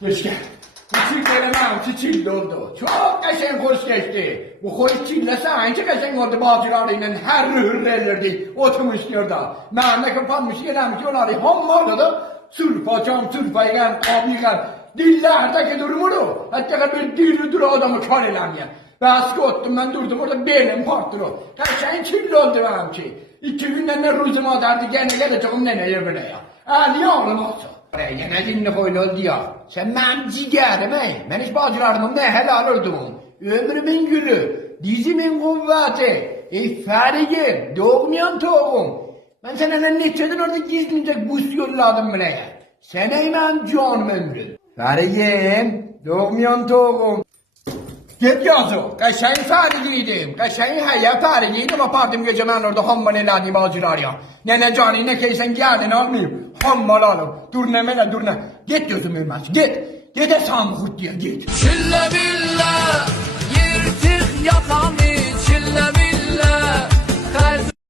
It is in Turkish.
Keşke. Küçük gelemem çiçilli oldu. Çok kaşen hoş geçti. Bu hoş çillese aynı kaşen oldu bağcılarıyla her hürrelirdi. Oturmuş orada. Mehmet kapanmış gelmiş onları hammalı da sırfa igen abigen. Dillerdeki durumunu. Hatta bir dili duru adamı kar elemiyor. Baskı ottum ben durdum orada benim partner o. Kaşen çilli oldu benimki. 2 günden ne ruzuma derdi gene geleceğim neneye bile ya. Ali oğlum olsun. Yine dinle koyun oldu ya. Sen benim ciğerim ey. Ben hiç bacılarımın ne helal oldum. Ömrümün gülü. Dizimin kuvveti. Ferigi. Doğmayan tohum. Ben sana neçeden orada gizlinecek buz yolladım bile ya. Sen eymen canım ömrüm. Ferigim. Doğmayan tohum. Git yazı. Kaşayın farigiydim. Kaşayın hayya farigiydim. Apardım gece ben orada hamman eladim acılar ya. Ne cani ne keysen geldin almayayım. Hammal alım. Dur ne. Git gözüm ölmez. Git. Git esam hut diye git. Şille bille yırtık yapan